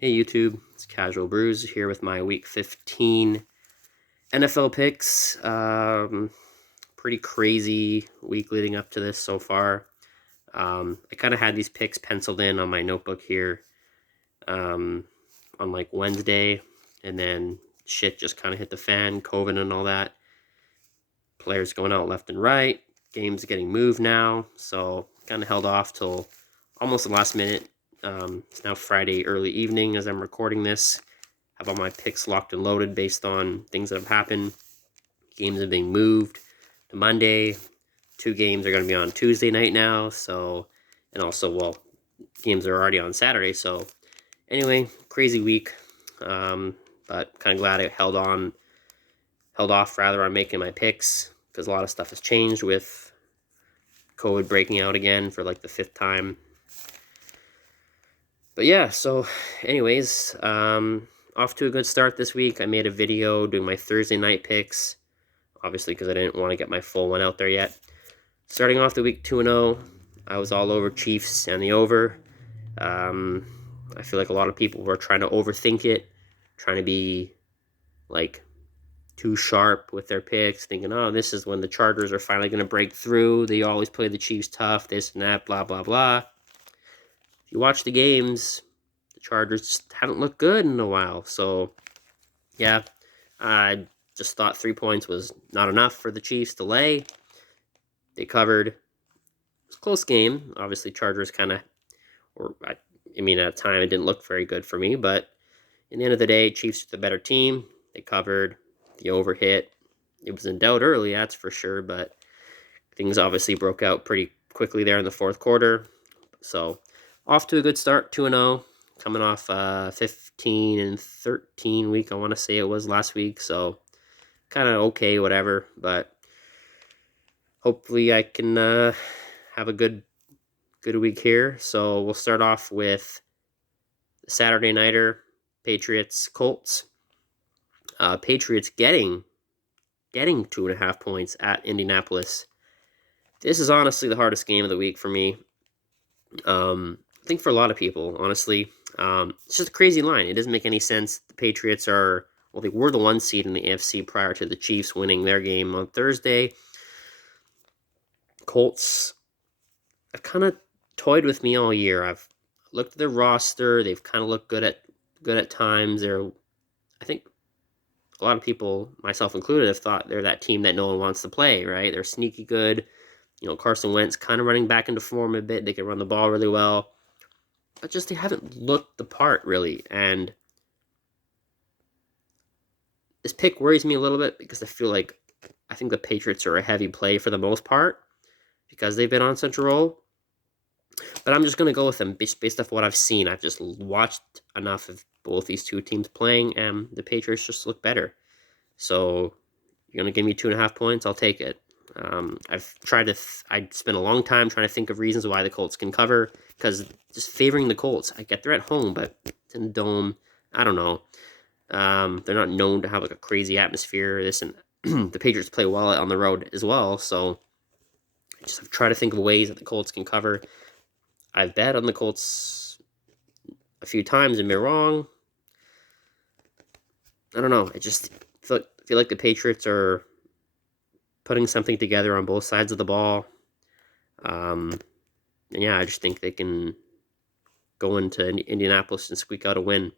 Hey YouTube, it's Casual Brews here with my Week 15 NFL picks. Pretty crazy week leading up to this so far. I kind of had these picks penciled in on my notebook here on like Wednesday, and then shit just kind of hit the fan, COVID and all that. Players going out left and right, games getting moved now, so kind of held off till almost the last minute. It's now Friday early evening as I'm recording this. Have all my picks locked and loaded based on things that have happened. Games are being moved to Monday. 2 games are going to be on Tuesday night now. So, and also, well, games are already on Saturday. So, anyway, crazy week. But kind of glad I held off rather on making my picks because a lot of stuff has changed with COVID breaking out again for like the 5th time. But yeah, so anyways, off to a good start this week. I made a video doing my Thursday night picks, obviously because I didn't want to get my full one out there yet. Starting off the week 2-0, I was all over Chiefs and the over. I feel like a lot of people were trying to overthink it, trying to be like too sharp with their picks, thinking, oh, this is when the Chargers are finally going to break through. They always play the Chiefs tough, this and that, blah, blah, blah. If you watch the games, the Chargers just haven't looked good in a while. So, yeah, I just thought 3 points was not enough for the Chiefs to lay. They covered. It was a close game. Obviously, Chargers kind of, at the time, it didn't look very good for me. But in the end of the day, Chiefs are the better team. They covered. The over hit. It was in doubt early, that's for sure. But things obviously broke out pretty quickly there in the fourth quarter. So, off to a good start, 2-0. Coming off 15-13 week, I want to say it was last week. So, kind of okay, whatever. But hopefully I can have a good week here. So, we'll start off with the Saturday nighter, Patriots-Colts. Patriots getting 2.5 points at Indianapolis. This is honestly the hardest game of the week for me. I think for a lot of people, honestly, it's just a crazy line. It doesn't make any sense. The Patriots they were the 1 seed in the AFC prior to the Chiefs winning their game on Thursday. Colts have kind of toyed with me all year. I've looked at their roster. They've kind of looked good at times. I think a lot of people, myself included, have thought they're that team that no one wants to play, right? They're sneaky good. Carson Wentz kind of running back into form a bit. They can run the ball really well. But just they haven't looked the part, really. And this pick worries me a little bit because I think the Patriots are a heavy play for the most part because they've been on such a roll. But I'm just going to go with them based off what I've seen. I've just watched enough of both these two teams playing, and the Patriots just look better. So you're going to give me 2.5 points, I'll take it. I've tried to. I spent a long time trying to think of reasons why the Colts can cover because just favoring the Colts. I get they're at home, but it's in the dome. I don't know. They're not known to have like a crazy atmosphere. The Patriots play well on the road as well, so I just have tried to think of ways that the Colts can cover. I've bet on the Colts a few times and been wrong. I don't know. I just feel like the Patriots are putting something together on both sides of the ball. And yeah, I just think they can go into Indianapolis and squeak out a win.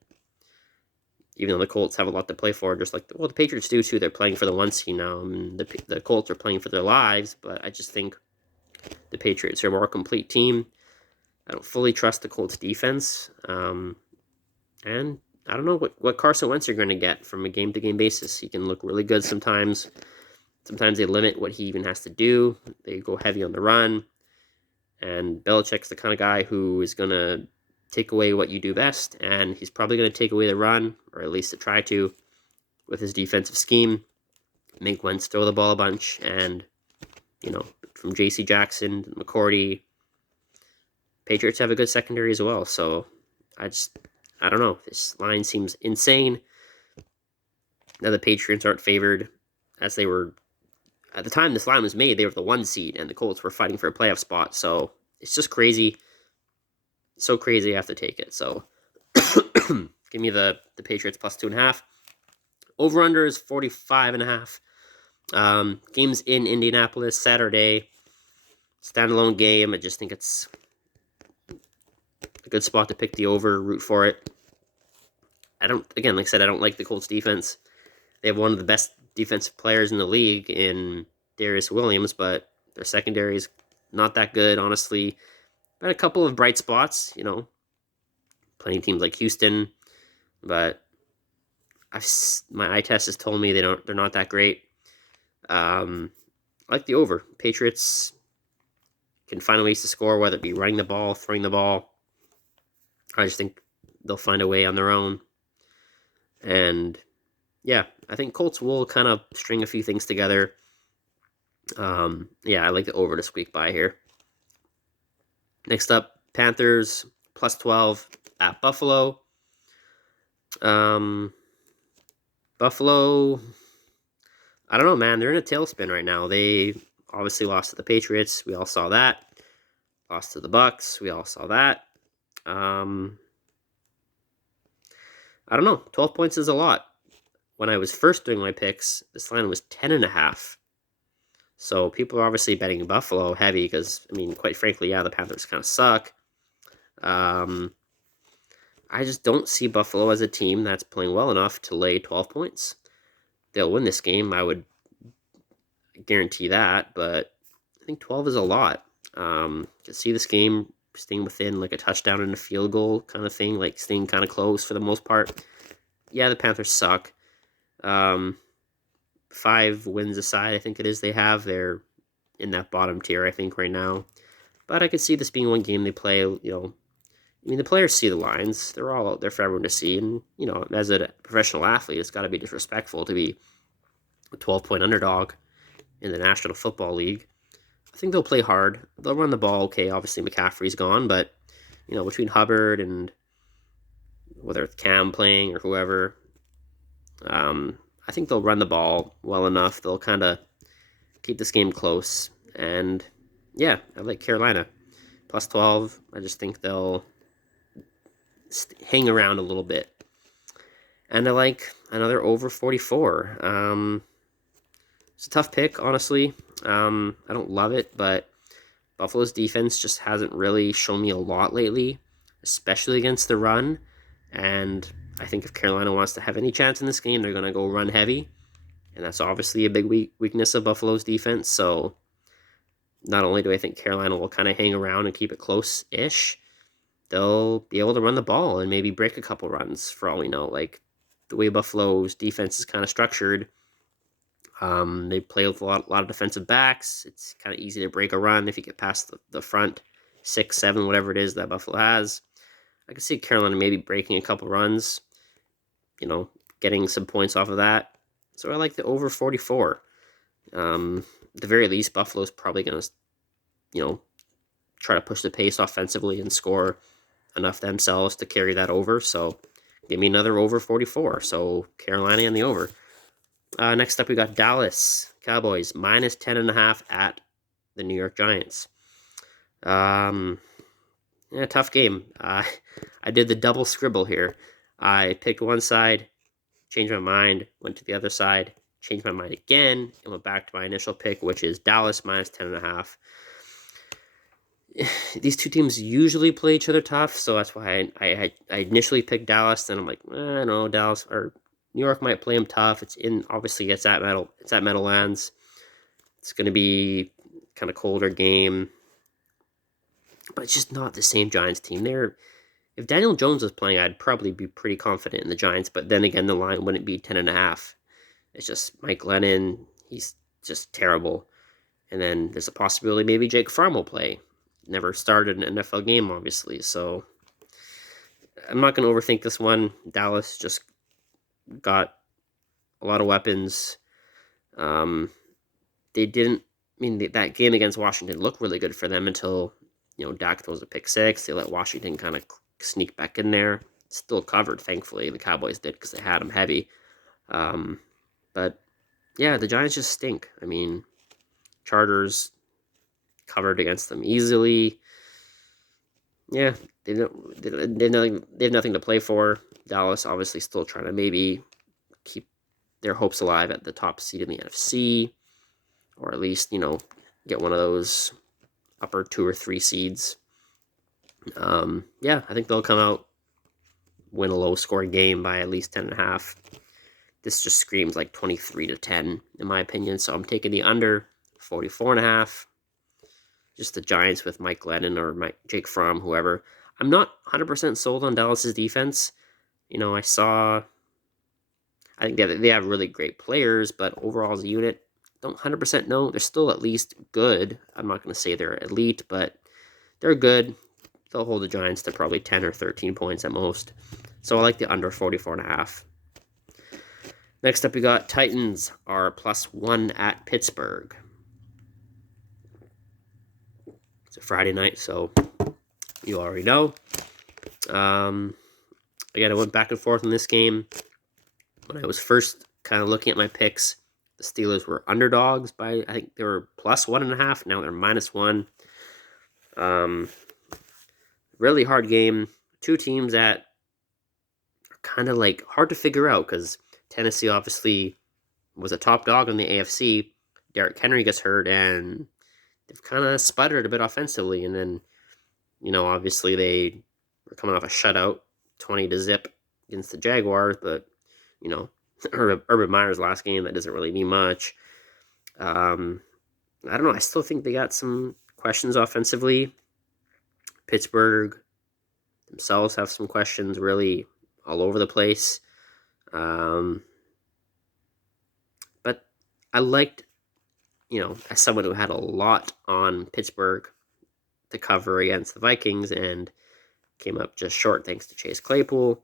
Even though the Colts have a lot to play for, just like the Patriots do too. They're playing for the 1 seed now, and the Colts are playing for their lives. But I just think the Patriots are a more complete team. I don't fully trust the Colts defense, and I don't know what Carson Wentz are going to get from a game-to-game basis. He can look really good sometimes. Sometimes they limit what he even has to do. They go heavy on the run. And Belichick's the kind of guy who is going to take away what you do best, and he's probably going to take away the run, or at least to try to, with his defensive scheme, make Wentz throw the ball a bunch, and, from J.C. Jackson, McCourty, Patriots have a good secondary as well, so I don't know. This line seems insane. Now the Patriots aren't favored as they were at the time this line was made. They were the 1 seed, and the Colts were fighting for a playoff spot. So it's just crazy. So crazy I have to take it. So Give me the Patriots plus 2.5. Over under is 45.5. Game's in Indianapolis Saturday. Standalone game. I just think it's a good spot to pick the over, root for it. Like I said, I don't like the Colts defense. They have one of the best defensive players in the league in Darius Williams, but their secondary is not that good, honestly. But a couple of bright spots, playing teams like Houston, but my eye test has told me they're not that great. I like the over. Patriots can find ways to score, whether it be running the ball, throwing the ball. I just think they'll find a way on their own. And yeah, I think Colts will kind of string a few things together. I like the over to squeak by here. Next up, Panthers plus 12 at Buffalo. Buffalo, I don't know, man. They're in a tailspin right now. They obviously lost to the Patriots. We all saw that. Lost to the Bucks. We all saw that. I don't know. 12 points is a lot. When I was first doing my picks, this line was 10.5. So people are obviously betting Buffalo heavy because, quite frankly, the Panthers kind of suck. I just don't see Buffalo as a team that's playing well enough to lay 12 points. They'll win this game, I would guarantee that, but I think 12 is a lot. You can see this game staying within like a touchdown and a field goal kind of thing, like staying kind of close for the most part. Yeah, the Panthers suck. 5 wins aside, I think it is they're in that bottom tier, I think, right now. But I could see this being one game they play, the players see the lines. They're all out there for everyone to see. And, as a professional athlete, it's got to be disrespectful to be a 12-point underdog in the National Football League. I think they'll play hard. They'll run the ball okay. Obviously, McCaffrey's gone. But, between Hubbard and whether it's Cam playing or whoever, I think they'll run the ball well enough. They'll kind of keep this game close. And, I like Carolina. Plus 12, I just think they'll hang around a little bit. And I like another over 44. It's a tough pick, honestly. I don't love it, but Buffalo's defense just hasn't really shown me a lot lately, especially against the run. And I think if Carolina wants to have any chance in this game, they're going to go run heavy. And that's obviously a big weakness of Buffalo's defense. So not only do I think Carolina will kind of hang around and keep it close-ish, they'll be able to run the ball and maybe break a couple runs for all we know. Like the way Buffalo's defense is kind of structured, they play with a lot of defensive backs. It's kind of easy to break a run if you get past the front 6, 7, whatever it is that Buffalo has. I could see Carolina maybe breaking a couple runs, getting some points off of that. So I like the over 44. At the very least, Buffalo's probably going to, try to push the pace offensively and score enough themselves to carry that over. So give me another over 44. So Carolina and the over. Next up, we got Dallas Cowboys minus 10.5 at the New York Giants. Tough game. I did the double scribble here. I picked one side, changed my mind, went to the other side, changed my mind again, and went back to my initial pick, which is Dallas minus 10.5. These two teams usually play each other tough, so that's why I initially picked Dallas. Then I'm like, no, Dallas or New York might play them tough. It's at Meadowlands. It's going to be kind of colder game, but it's just not the same Giants team. If Daniel Jones was playing, I'd probably be pretty confident in the Giants. But then again, the line wouldn't be 10.5. It's just Mike Glennon. He's just terrible. And then there's a possibility maybe Jake Fromm will play. Never started an NFL game, obviously. So I'm not going to overthink this one. Dallas just got a lot of weapons. They didn't. That game against Washington looked really good for them until Dak throws a pick 6. They let Washington kind of sneak back in there. Still covered, thankfully. The Cowboys did because they had them heavy. But yeah, the Giants just stink. Chargers covered against them easily. Yeah, they have nothing to play for. Dallas obviously still trying to maybe keep their hopes alive at the top seed in the NFC, or at least get one of those upper 2 or 3 seeds. Yeah, I think they'll come out, win a low scoring game by at least 10.5. This just screams like 23-10 in my opinion. So I'm taking the under 44.5. Just the Giants with Mike Glennon or Jake Fromm, whoever. I'm not 100% sold on Dallas's defense. I think they have really great players, but overall as a unit, don't 100% know. They're still at least good. I'm not going to say they're elite, but they're good. They'll hold the Giants to probably 10 or 13 points at most. So I like the under 44.5. Next up, we got Titans are +1 at Pittsburgh. It's a Friday night, so you already know. Again, I went back and forth in this game. When I was first kind of looking at my picks, the Steelers were underdogs by, I think they were +1.5. Now they're -1. Really hard game. Two teams that are kind of like hard to figure out because Tennessee obviously was a top dog in the AFC. Derrick Henry gets hurt and they've kind of sputtered a bit offensively. And then, obviously they were coming off a shutout, 20-0 against the Jaguars. But, Urban Meyer's last game, that doesn't really mean much. I don't know. I still think they got some questions offensively. Pittsburgh themselves have some questions really all over the place. But I liked, as someone who had a lot on Pittsburgh to cover against the Vikings and came up just short thanks to Chase Claypool.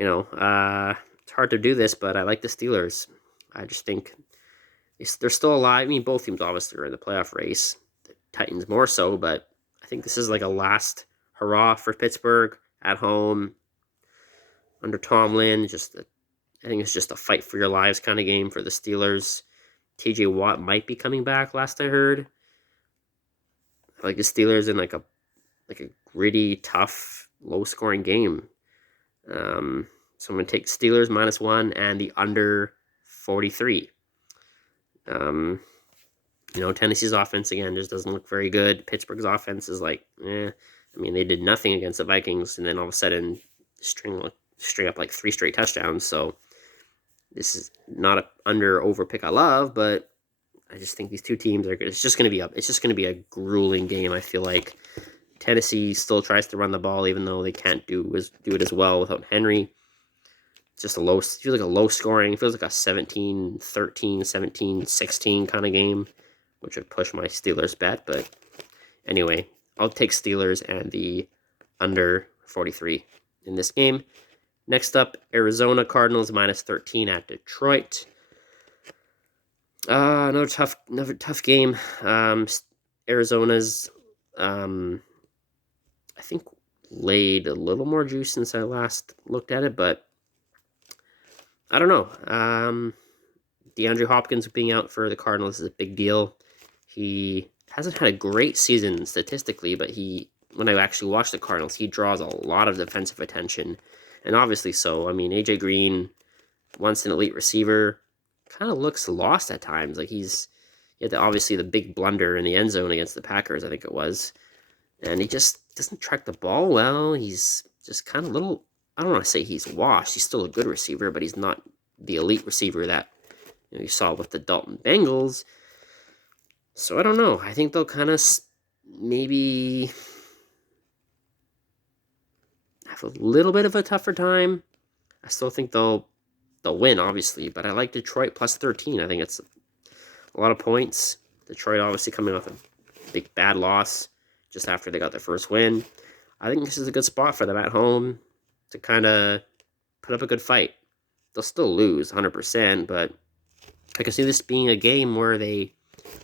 It's hard to do this, but I like the Steelers. I just think they're still alive. I mean, both teams obviously are in the playoff race. The Titans more so, but I think this is like a last hurrah for Pittsburgh at home under Tomlin. I think it's just a fight for your lives kind of game for the Steelers. TJ Watt might be coming back, last I heard. I like the Steelers in like a gritty, tough, low scoring game. So I'm going to take Steelers -1 and the under 43. Tennessee's offense, again, just doesn't look very good. Pittsburgh's offense is like, I mean, they did nothing against the Vikings, and then all of a sudden string up like 3 straight touchdowns. So this is not a under-over pick I love, but I just think these two teams are good. It's just going to be a grueling game, I feel like. Tennessee still tries to run the ball, even though they can't do it as well without Henry. It's just feels like a low scoring, feels like a 17-13, 17-16 kind of game, which would push my Steelers bet. But anyway, I'll take Steelers and the under 43 in this game. Next up, Arizona Cardinals -13 at Detroit. Another tough game. Arizona's, I think, laid a little more juice since I last looked at it, but I don't know. DeAndre Hopkins being out for the Cardinals is a big deal. He hasn't had a great season statistically, but when I actually watch the Cardinals, he draws a lot of defensive attention, and obviously so. I mean, AJ Green, once an elite receiver, kind of looks lost at times. Like he had obviously the big blunder in the end zone against the Packers, I think it was, and he just doesn't track the ball well. He's just kind of little. I don't want to say he's washed. He's still a good receiver, but he's not the elite receiver that you saw with the Dalton Bengals. So I don't know. I think they'll kind of maybe have a little bit of a tougher time. I still think they'll win, obviously, but I like Detroit +13. I think it's a lot of points. Detroit obviously coming off a big bad loss just after they got their first win. I think this is a good spot for them at home to kind of put up a good fight. They'll still lose 100%, but I can see this being a game where they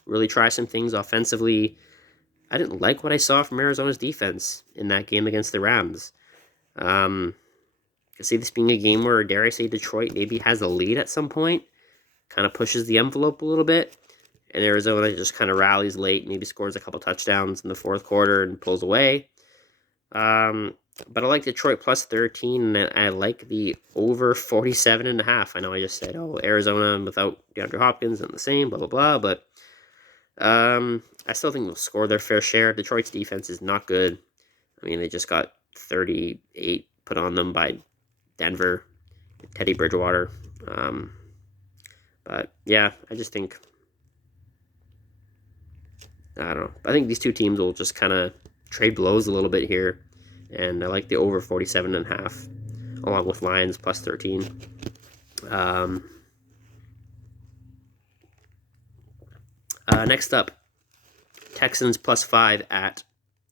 really try some things offensively. I didn't like what I saw from Arizona's defense in that game against the Rams. I can see this being a game where, dare I say, Detroit maybe has a lead at some point, kind of pushes the envelope a little bit, and Arizona just kind of rallies late, maybe scores a couple touchdowns in the fourth quarter and pulls away. But I like Detroit plus 13, and I like the over 47.5. I know I just said, oh, Arizona without DeAndre Hopkins and the same, blah, blah, blah, but I still think they'll score their fair share. Detroit's defense is not good. I mean, they just got 38 put on them by Denver, Teddy Bridgewater. But yeah, I just think, I don't know. I think these two teams will just kind of trade blows a little bit here. And I like the over 47.5, along with Lions plus 13. Next up, Texans plus 5 at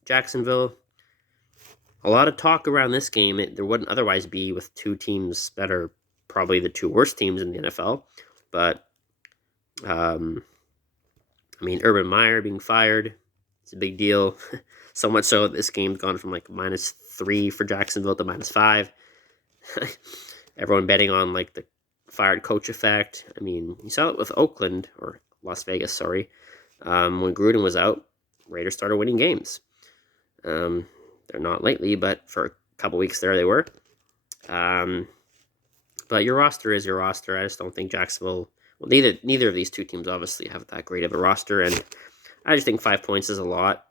Jacksonville. A lot of talk around this game. There wouldn't otherwise be with two teams that are probably the two worst teams in the NFL. But, I mean, Urban Meyer being fired, it's a big deal. So much so that this game's gone from like -3 for Jacksonville to -5. Everyone betting on like the fired coach effect. I mean, you saw it with Oakland, or Las Vegas, sorry. When Gruden was out, Raiders started winning games. They're not lately, but for a couple weeks there they were. But your roster is your roster. I just don't think Jacksonville... Well, neither of these two teams obviously have that great of a roster, and I just think 5 points is a lot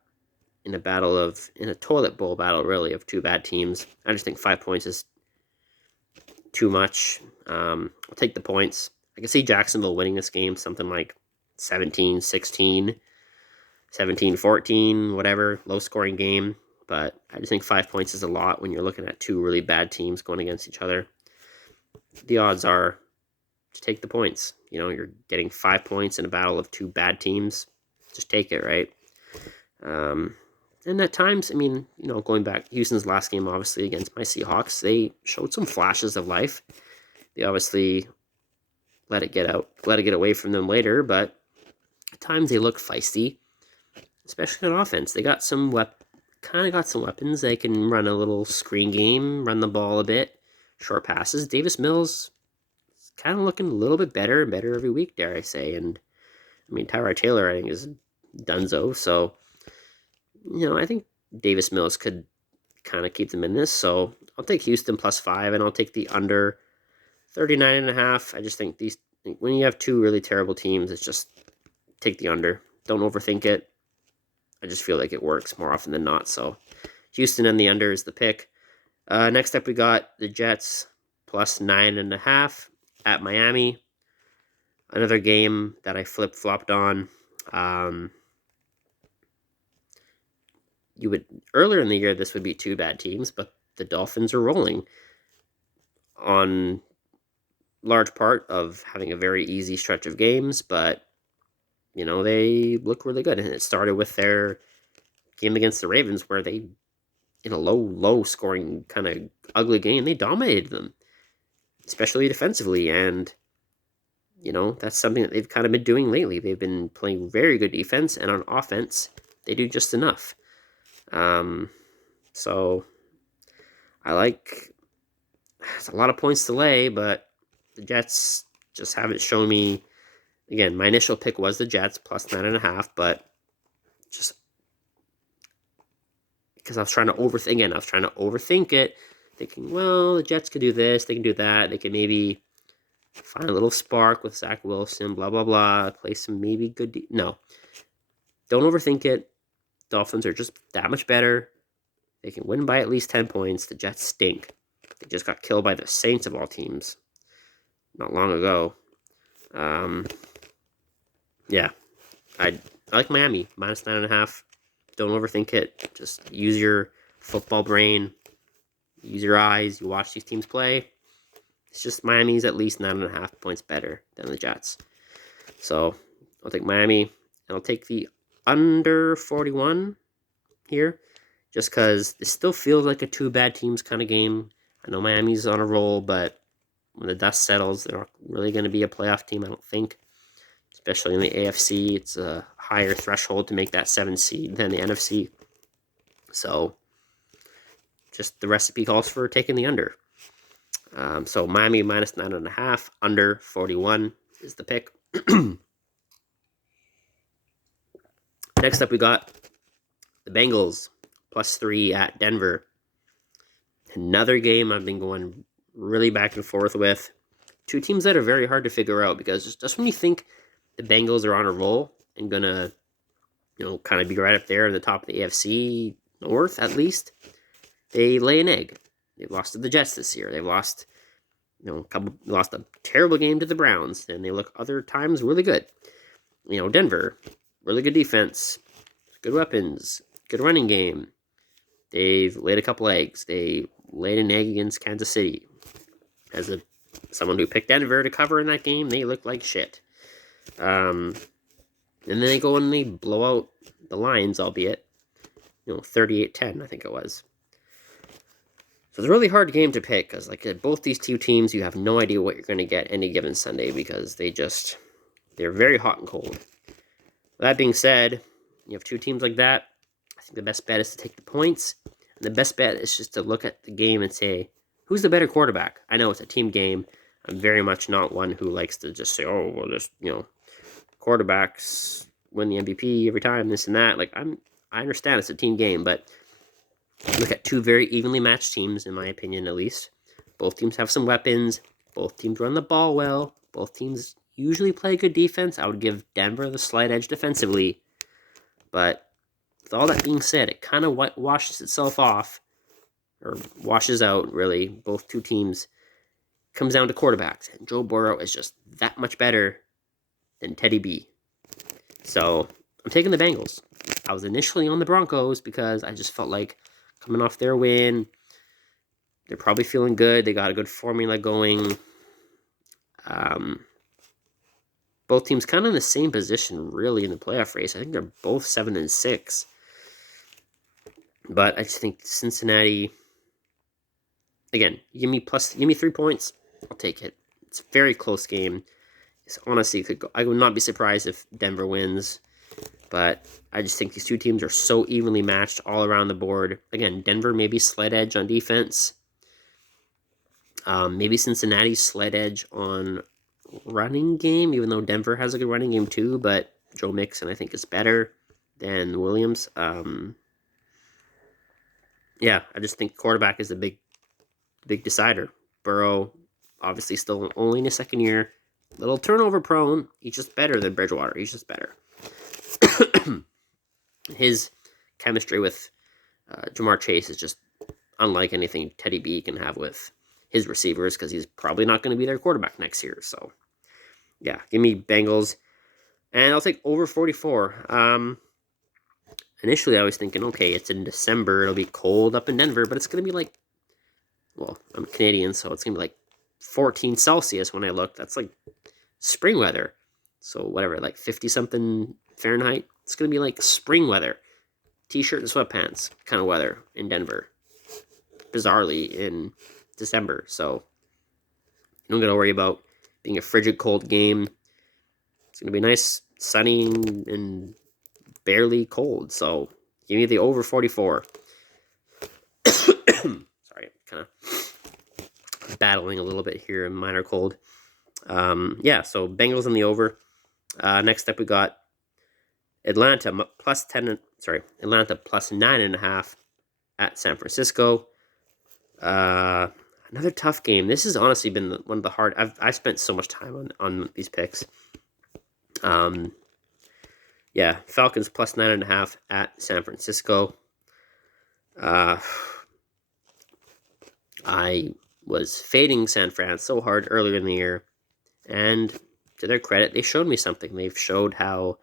in a toilet bowl battle, really, of two bad teams. I just think 5 points is too much. I'll take the points. I can see Jacksonville winning this game, something like 17-16, 17-14, whatever, low-scoring game. But I just think 5 points is a lot when you're looking at two really bad teams going against each other. The odds are to take the points. You know, you're getting 5 points in a battle of two bad teams. Just take it, right? And at times, I mean, you know, going back, Houston's last game, obviously, against my Seahawks, they showed some flashes of life. They obviously let it get away from them later, but at times they look feisty, especially on offense. They got some weapons. They can run a little screen game, run the ball a bit, short passes. Davis Mills is kind of looking a little bit better and better every week, dare I say. And, I mean, Tyrod Taylor, I think, is donezo, so... You know, I think Davis Mills could kind of keep them in this. So I'll take Houston plus 5, and I'll take the under 39.5. I just think when you have two really terrible teams, it's just take the under. Don't overthink it. I just feel like it works more often than not. So Houston and the under is the pick. Next up, we got the Jets plus 9.5 at Miami. Another game that I flip-flopped on. Earlier in the year, this would be two bad teams, but the Dolphins are rolling on large part of having a very easy stretch of games, but, you know, they look really good. And it started with their game against the Ravens, where they, in a low scoring kind of ugly game, they dominated them, especially defensively. And, you know, that's something that they've kind of been doing lately. They've been playing very good defense, and on offense, they do just enough. So I like, it's a lot of points to lay, but the Jets just haven't shown me. Again, my initial pick was the Jets plus 9.5, but just because I was trying to overthink it, thinking, well, the Jets could do this, they can do that, they can maybe find a little spark with Zach Wilson, blah, blah, blah, play some maybe good... No, don't overthink it. Dolphins are just that much better. They can win by at least 10 points. The Jets stink. They just got killed by the Saints of all teams not long ago. Yeah, I like Miami minus 9.5. Don't overthink it. Just use your football brain. Use your eyes. You watch these teams play. It's just Miami's at least 9.5 points better than the Jets. So I'll take Miami, and I'll take the under 41 here, just because it still feels like a two bad teams kind of game. I know Miami's on a roll, but when the dust settles, they're not really going to be a playoff team, I don't think. Especially in the AFC, it's a higher threshold to make that 7 seed than the NFC. So just the recipe calls for taking the under. So Miami minus 9.5, under 41 is the pick. Next up, we got the Bengals +3 at Denver. Another game I've been going really back and forth with. Two teams that are very hard to figure out because just when you think the Bengals are on a roll and gonna, kind of be right up there in the top of the AFC North at least, they lay an egg. They've lost to the Jets this year. They've lost, lost a terrible game to the Browns, and they look other times really good. Denver, really good defense, good weapons, good running game. They've laid a couple eggs. They laid an egg against Kansas City. As someone who picked Denver to cover in that game, they looked like shit. And then they go and they blow out the Lions, albeit, 38-10, I think it was. So it's a really hard game to pick because, both these two teams, you have no idea what you're going to get any given Sunday because they're very hot and cold. That being said, you have two teams like that. I think the best bet is to take the points. And the best bet is just to look at the game and say, who's the better quarterback? I know it's a team game. I'm very much not one who likes to just say, oh, well, this, quarterbacks win the MVP every time, this and that. I understand it's a team game, but look at two very evenly matched teams, in my opinion, at least. Both teams have some weapons. Both teams run the ball well. Both teams usually play good defense. I would give Denver the slight edge defensively. But with all that being said, it kind of washes itself off, or washes out, really. Both two teams comes down to quarterbacks. And Joe Burrow is just that much better than Teddy B. So I'm taking the Bengals. I was initially on the Broncos because I just felt like coming off their win, they're probably feeling good. They got a good formula going. Both teams kind of in the same position, really, in the playoff race. I think they're both 7-6. But I just think Cincinnati, again, give me 3 points, I'll take it. It's a very close game. It's honestly, I would not be surprised if Denver wins. But I just think these two teams are so evenly matched all around the board. Again, Denver maybe slight edge on defense. Maybe Cincinnati slight edge on running game, even though Denver has a good running game too. But Joe Mixon, I think, is better than Williams. Yeah, I just think quarterback is a big decider. Burrow, obviously still only in his second year. Little turnover prone. He's just better than Bridgewater. He's just better. His chemistry with Jamar Chase is just unlike anything Teddy B can have with his receivers because he's probably not going to be their quarterback next year. So, yeah, give me Bengals. And I'll take over 44. Initially, I was thinking, okay, it's in December. It'll be cold up in Denver, but it's going to be I'm Canadian, so it's going to be 14 Celsius when I look. That's spring weather. So whatever, 50-something Fahrenheit. It's going to be spring weather. T-shirt and sweatpants kind of weather in Denver. Bizarrely in December. So you don't got to worry about being a frigid cold game. It's going to be nice, sunny, and barely cold. So give me the over 44. Sorry, kind of battling a little bit here in minor cold. So Bengals in the over. Next up we got Atlanta Atlanta plus 9.5 at San Francisco. Another tough game. This has honestly been one of the hard. I've spent so much time on these picks. Falcons plus 9.5 at San Francisco. I was fading San Fran so hard earlier in the year, and to their credit, they showed me something. They've showed how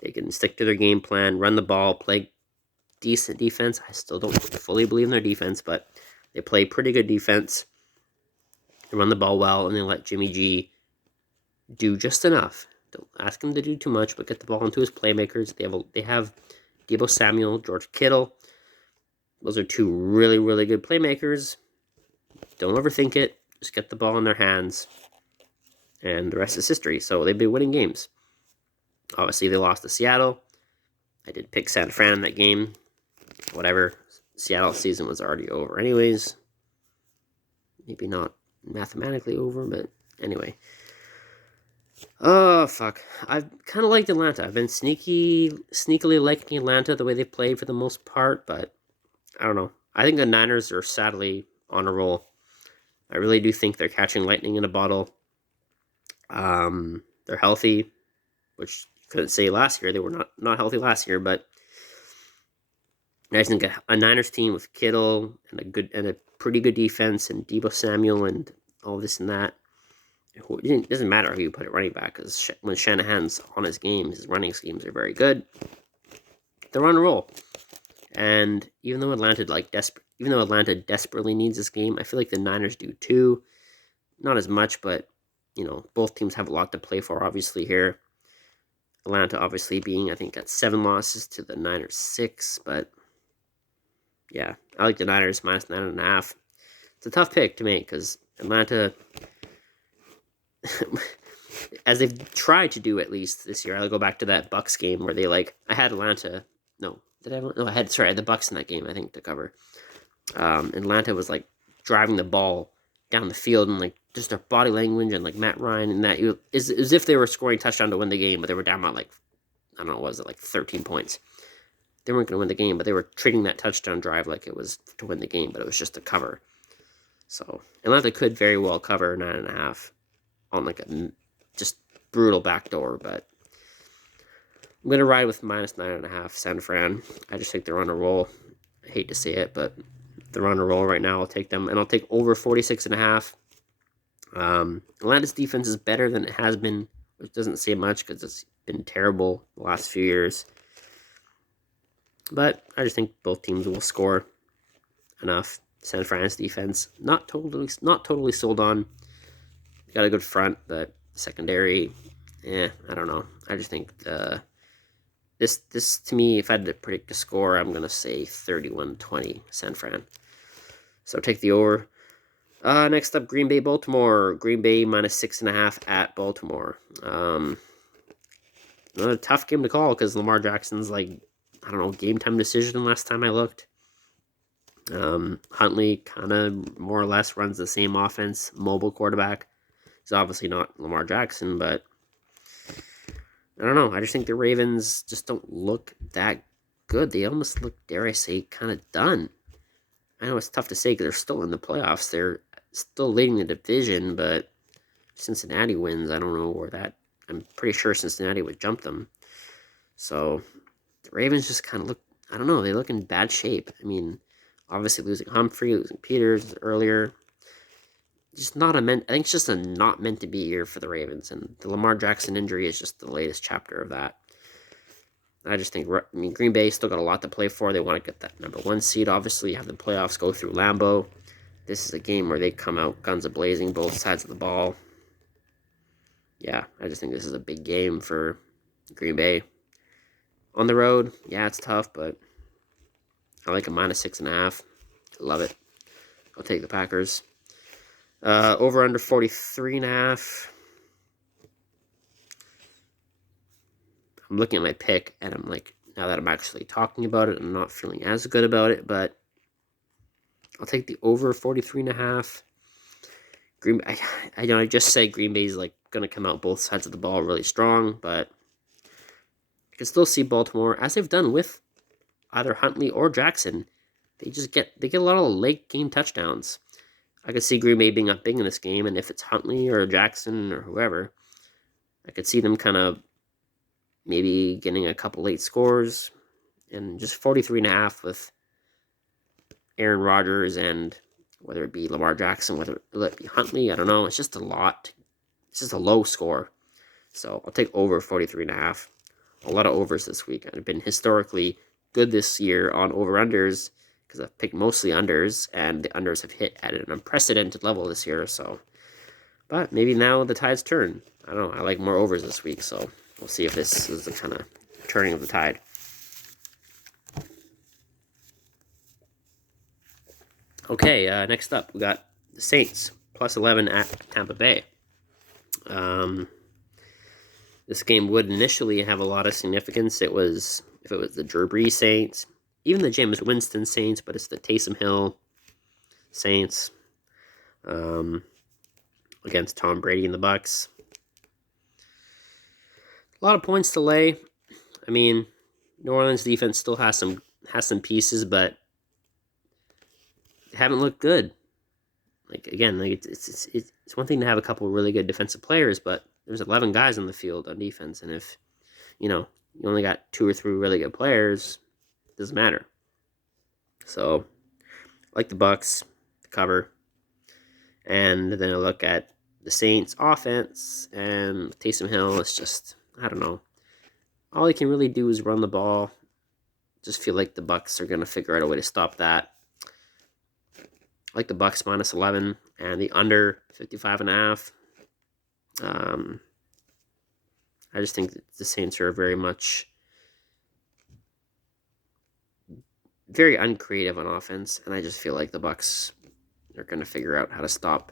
they can stick to their game plan, run the ball, play decent defense. I still don't fully believe in their defense, but they play pretty good defense. They run the ball well, and they let Jimmy G do just enough. Don't ask him to do too much, but get the ball into his playmakers. They have Deebo Samuel, George Kittle. Those are two really, really good playmakers. Don't overthink it. Just get the ball in their hands. And the rest is history. So they've been winning games. Obviously, they lost to Seattle. I did pick San Fran in that game. Whatever. Seattle season was already over anyways. Maybe not mathematically over, but anyway. Oh fuck! I've kind of liked Atlanta. I've been sneakily liking Atlanta the way they played for the most part, but I don't know. I think the Niners are sadly on a roll. I really do think they're catching lightning in a bottle. They're healthy, which you couldn't say last year. They were not healthy last year, but I just think a Niners team with Kittle and a pretty good defense and Deebo Samuel and all this and that. It doesn't matter who you put at running back because when Shanahan's on his game, his running schemes are very good. They're on a roll, and even though Atlanta desperately needs this game, I feel like the Niners do too. Not as much, but both teams have a lot to play for. Obviously, here Atlanta obviously being I think at 7 losses to the Niners 6, but yeah, I like the Niners minus 9.5. It's a tough pick to make because Atlanta, as they've tried to do at least this year. I'll go back to that Bucks game where I had Atlanta. No, did I? No, I had the Bucks in that game. I think to cover. Atlanta was like driving the ball down the field and like just their body language and like Matt Ryan and that is as if they were scoring touchdown to win the game, but they were down by like I don't know, was it like 13 points? They weren't going to win the game, but they were treating that touchdown drive like it was to win the game, but it was just a cover. So Atlanta could very well cover 9.5 on like a just brutal backdoor, but I'm gonna ride with minus 9.5 San Fran. I just think they're on a roll. I hate to say it, but they're on a roll right now. I'll take them, and I'll take over 46.5. Atlanta's defense is better than it has been, which doesn't say much because it's been terrible the last few years. But I just think both teams will score enough. San Fran's defense not totally sold on. Got a good front, but secondary, I don't know. I just think this to me, if I had to predict a score, I'm gonna say 31-20 San Fran. So take the over. Next up, Green Bay, Baltimore. Green Bay minus 6.5 at Baltimore. Another tough game to call because Lamar Jackson's like, I don't know, game time decision last time I looked. Huntley kind of more or less runs the same offense, mobile quarterback. He's obviously not Lamar Jackson, but I don't know. I just think the Ravens just don't look that good. They almost look, dare I say, kind of done. I know it's tough to say because they're still in the playoffs. They're still leading the division, but Cincinnati wins. I don't know where that. I'm pretty sure Cincinnati would jump them. So the Ravens just kind of look. I don't know. They look in bad shape. I mean, obviously losing Humphrey, losing Peters earlier. Just not a meant. I think it's just a not meant to be year for the Ravens, and the Lamar Jackson injury is just the latest chapter of that. I just think, Green Bay still got a lot to play for. They want to get that number 1 seed, obviously, have the playoffs go through Lambeau. This is a game where they come out guns a-blazing, both sides of the ball. Yeah, I just think this is a big game for Green Bay. On the road, yeah, it's tough, but I like a minus 6.5. Love it. I'll take the Packers. Over under 43.5. I'm looking at my pick, and I'm like, now that I'm actually talking about it, I'm not feeling as good about it, but I'll take the over 43.5. Green Bay, I just say Green Bay's like going to come out both sides of the ball really strong, but I can still see Baltimore, as they've done with either Huntley or Jackson, they get a lot of late game touchdowns. I could see Green Bay being up big in this game, and if it's Huntley or Jackson or whoever, I could see them kind of maybe getting a couple late scores, and just 43.5 with Aaron Rodgers and whether it be Lamar Jackson, whether it be Huntley, I don't know. It's just a lot. It's just a low score. So I'll take over 43.5. A lot of overs this week. I've been historically good this year on over-unders because I've picked mostly unders, and the unders have hit at an unprecedented level this year. So, but maybe now the tides turn. I don't know. I like more overs this week, so we'll see if this is the kind of turning of the tide. Okay, next up, we got the Saints, plus 11 at Tampa Bay. This game would initially have a lot of significance. If it was the Drew Brees Saints, even the Jameis Winston Saints, but it's the Taysom Hill Saints against Tom Brady and the Bucks. A lot of points to lay. I mean, New Orleans defense still has some pieces, but haven't looked good. Like again, like it's one thing to have a couple of really good defensive players, but there's 11 guys on the field on defense, and if you only got 2 or 3 really good players, it doesn't matter. So, I like the Bucks, the cover, and then I look at the Saints offense and Taysom Hill. It's just I don't know. All he can really do is run the ball. Just feel like the Bucks are gonna figure out a way to stop that. I like the Bucks minus 11 and the under 55.5. I just think that the Saints are very uncreative on offense, and I just feel like the Bucks are going to figure out how to stop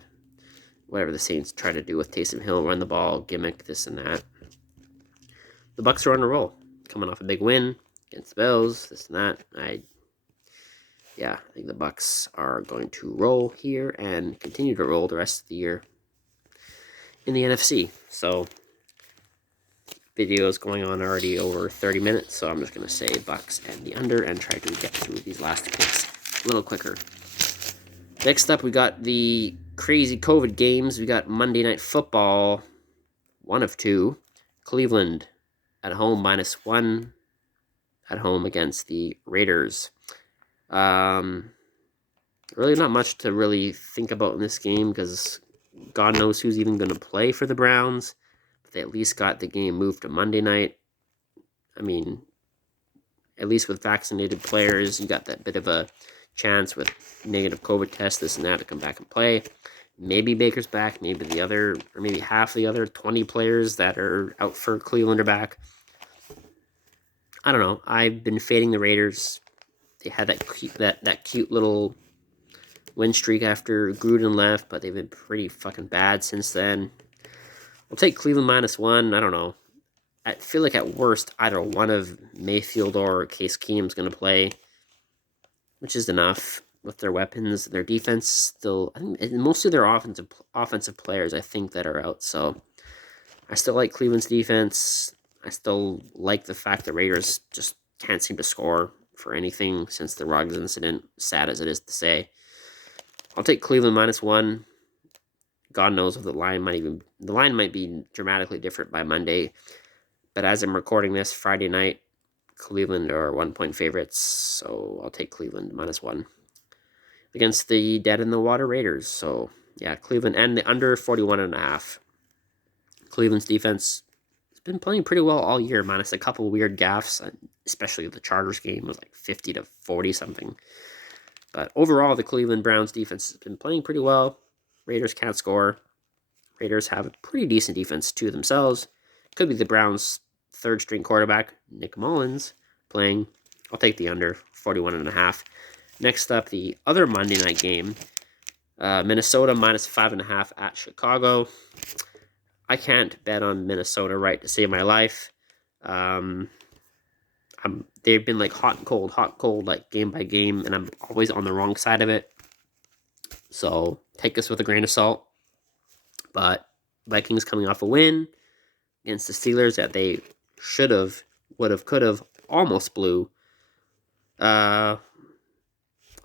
whatever the Saints try to do with Taysom Hill, run the ball, gimmick, this and that. The Bucks are on a roll, coming off a big win against the Bills, this and that. I think the Bucks are going to roll here and continue to roll the rest of the year in the NFC. So, video is going on already over 30 minutes, so I'm just going to say Bucks and the under and try to get through these last picks a little quicker. Next up, we got the crazy COVID games. We got Monday Night Football, 1 of 2. Cleveland at home, -1 at home against the Raiders. Really not much to really think about in this game because God knows who's even going to play for the Browns. But they at least got the game moved to Monday night. I mean, at least with vaccinated players, you got that bit of a chance with negative COVID tests, this and that, to come back and play. Maybe Baker's back, maybe the other, or maybe half the other 20 players that are out for Cleveland are back. I don't know. I've been fading the Raiders. They had that cute little win streak after Gruden left, but they've been pretty fucking bad since then. We'll take Cleveland -1. I don't know. I feel like at worst, either one of Mayfield or Case Keenum's going to play, which is enough with their weapons. Their defense still, I think mostly their offensive players, I think, that are out. So I still like Cleveland's defense. I still like the fact the Raiders just can't seem to score for anything since the Ruggs incident, sad as it is to say. I'll take Cleveland -1. God knows if the line might be dramatically different by Monday. But as I'm recording this Friday night, Cleveland are 1-point favorites, so I'll take Cleveland -1 against the dead in the water Raiders. So yeah, Cleveland and the under 41.5. Cleveland's defense has been playing pretty well all year, minus a couple weird gaffes, especially the Chargers game was like 50-40 something. But overall, the Cleveland Browns defense has been playing pretty well. Raiders can't score. Raiders have a pretty decent defense to themselves. Could be the Browns' third-string quarterback, Nick Mullins, playing. I'll take the under, 41.5. Next up, the other Monday night game, Minnesota -5.5 at Chicago. I can't bet on Minnesota right to save my life. They've been like hot and cold, like game by game, and I'm always on the wrong side of it. So take this with a grain of salt. But Vikings coming off a win against the Steelers that they should have, would have, could have, almost blew. I'll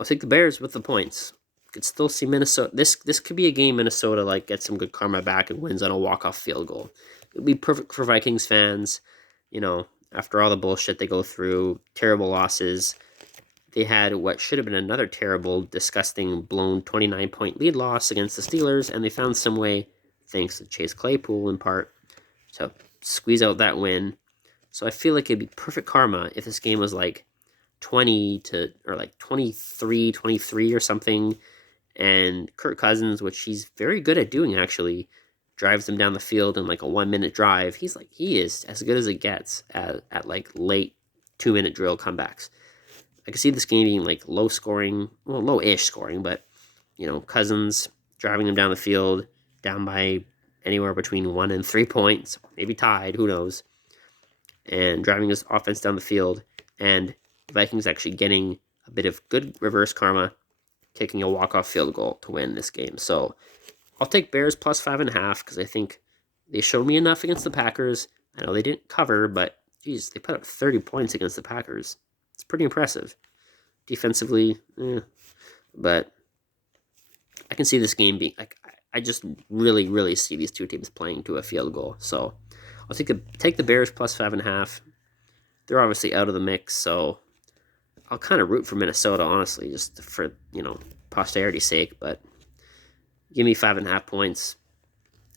take the Bears with the points. Could still see Minnesota. This could be a game Minnesota like gets some good karma back and wins on a walk-off field goal. It would be perfect for Vikings fans. After all the bullshit they go through, terrible losses. They had what should have been another terrible, disgusting, blown 29-point lead loss against the Steelers, and they found some way, thanks to Chase Claypool in part, to squeeze out that win. So I feel like it'd be perfect karma if this game was like 23-23 or something, and Kirk Cousins, which he's very good at doing actually, drives them down the field in like a 1-minute drive. He is as good as it gets at like late 2-minute drill comebacks. I can see this game being like low-ish scoring, but Cousins driving them down the field, down by anywhere between 1 and 3 points, maybe tied, who knows, and driving his offense down the field, and the Vikings actually getting a bit of good reverse karma, kicking a walk-off field goal to win this game. So I'll take Bears +5.5 because I think they showed me enough against the Packers I know they didn't cover, but geez, they put up 30 points against the Packers. It's pretty impressive. Defensively, but I can see this game being like I just really, really see these two teams playing to a field goal. So I'll take the Bears plus 5.5. They're obviously out of the mix, so I'll kind of root for Minnesota, honestly, just for posterity's sake. But give me 5.5 points.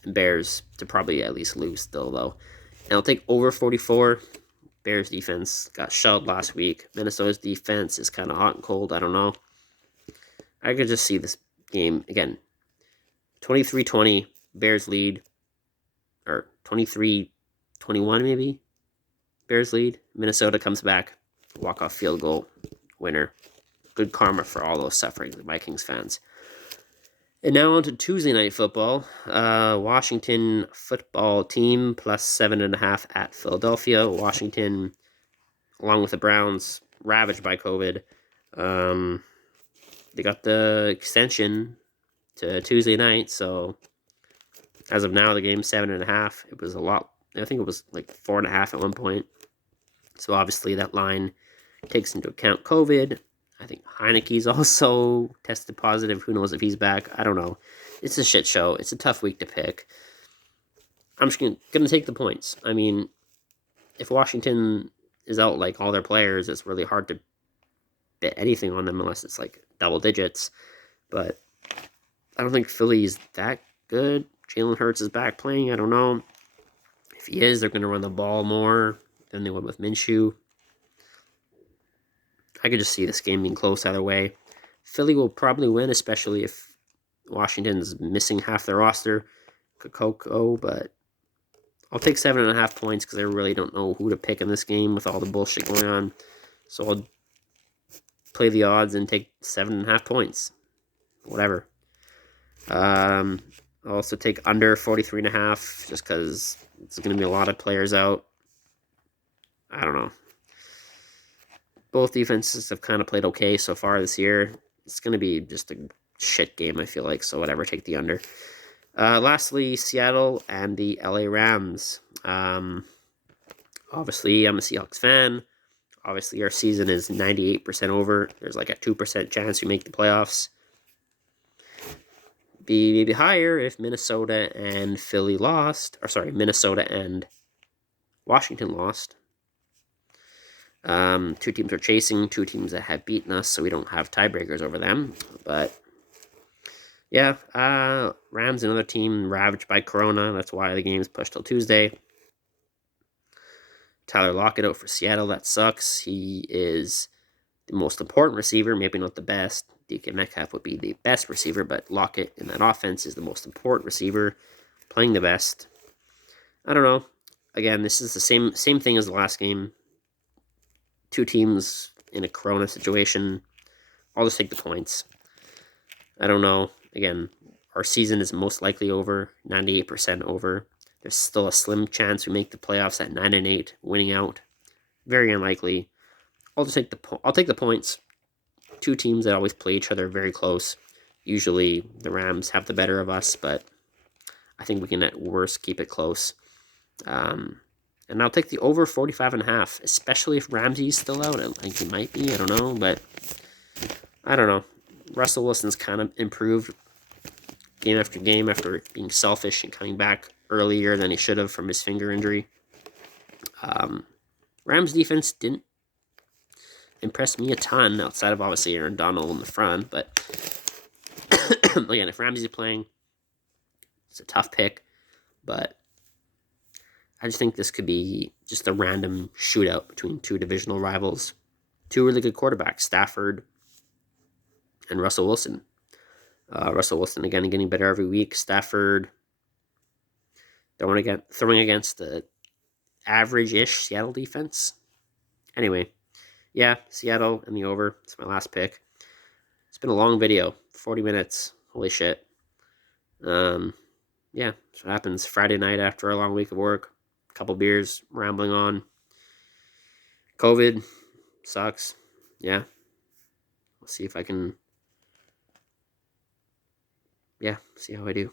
And Bears to probably at least lose still though. And I'll take over 44. Bears defense got shelled last week. Minnesota's defense is kind of hot and cold. I don't know. I could just see this game again. 23-20, Bears lead. Or 23-21 maybe. Bears lead. Minnesota comes back. Walk-off field goal. Winner. Good karma for all those suffering Vikings fans. And now on to Tuesday Night Football. Washington football team plus 7.5 at Philadelphia. Washington, along with the Browns, ravaged by COVID. They got the extension to Tuesday night, so as of now, the game's 7.5. It was a lot. I think it was like 4.5 at one point. So obviously that line takes into account COVID. I think Heineke's also tested positive. Who knows if he's back? I don't know. It's a shit show. It's a tough week to pick. I'm just going to take the points. I mean, if Washington is out like all their players, it's really hard to bet anything on them unless it's like double digits. But I don't think Philly's that good. Jalen Hurts is back playing. I don't know. If he is, they're going to run the ball more than they would with Minshew. I could just see this game being close either way. Philly will probably win, especially if Washington's missing half their roster. Kokoko, but I'll take 7.5 points because I really don't know who to pick in this game with all the bullshit going on. So I'll play the odds and take 7.5 points. Whatever. I'll also take under 43.5 just because it's going to be a lot of players out. I don't know. Both defenses have kind of played okay so far this year. It's going to be just a shit game, I feel like. So whatever, take the under. Lastly, Seattle and the LA Rams. Obviously, I'm a Seahawks fan. Obviously, our season is 98% over. There's like a 2% chance we make the playoffs. Be maybe higher if Minnesota and Philly lost. Or sorry, Minnesota and Washington lost. Two teams are chasing, two teams that have beaten us, so we don't have tiebreakers over them. But yeah, Rams, another team ravaged by Corona. That's why the game's pushed till Tuesday. Tyler Lockett out for Seattle. That sucks. He is the most important receiver, maybe not the best. DK Metcalf would be the best receiver, but Lockett in that offense is the most important receiver, playing the best. I don't know. Again, this is the same thing as the last game. Two teams in a Corona situation. I'll just take the points. I don't know. Again, our season is most likely over, 98% over. There's still a slim chance we make the playoffs at 9-8, winning out. Very unlikely. I'll take the points. Two teams that always play each other very close. Usually the Rams have the better of us, but I think we can at worst keep it close. And I'll take the over 45.5, especially if Ramsey's still out. I think he might be. I don't know, but I don't know. Russell Wilson's kind of improved game after game after being selfish and coming back earlier than he should have from his finger injury. Rams defense didn't impress me a ton outside of obviously Aaron Donald in the front, but again, if Ramsey's playing, it's a tough pick, but I just think this could be just a random shootout between two divisional rivals. Two really good quarterbacks, Stafford and Russell Wilson. Russell Wilson, again, getting better every week. Stafford throwing against the average-ish Seattle defense. Anyway, yeah, Seattle and the over. It's my last pick. It's been a long video, 40 minutes. Holy shit. Yeah, that's what happens Friday night after a long week of work. Couple beers, rambling on. COVID sucks. Yeah. We'll see if I can. Yeah, see how I do.